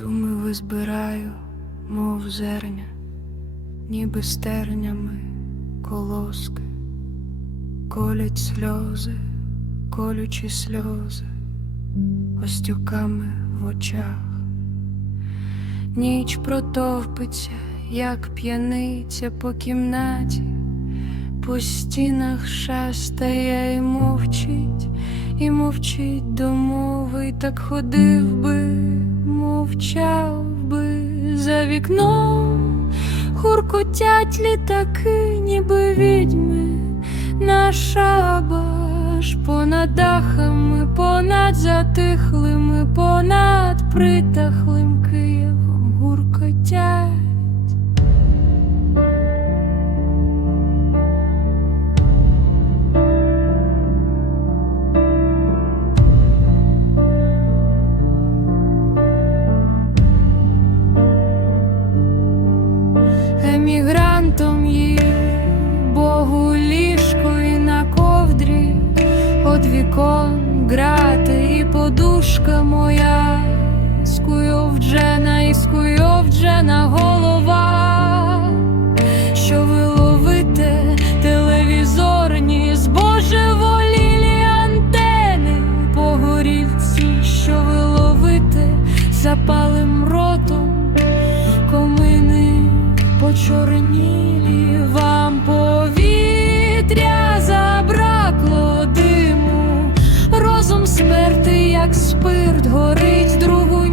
ніби збираю, мов зерня, ніби стернями колоски, колять сльози, колючі сльози, остюками в очах. Ніч протовпиться, як п'яниця по кімнаті, по стінах шастає і мовчить, і мовчить домовий, так ходив би, мовчав би за вікном, хуркотять літаки, ніби відьми, на шабаш понад дахами, понад затихлими, понад притахлим вікон грати і подушка моя, скуйовджена і скуйовджена голова, що ви ловите? Телевізорні збожеволілі антени по горілці, що ви ловите? Запалим ротом комини почорні. як спирт горить другу.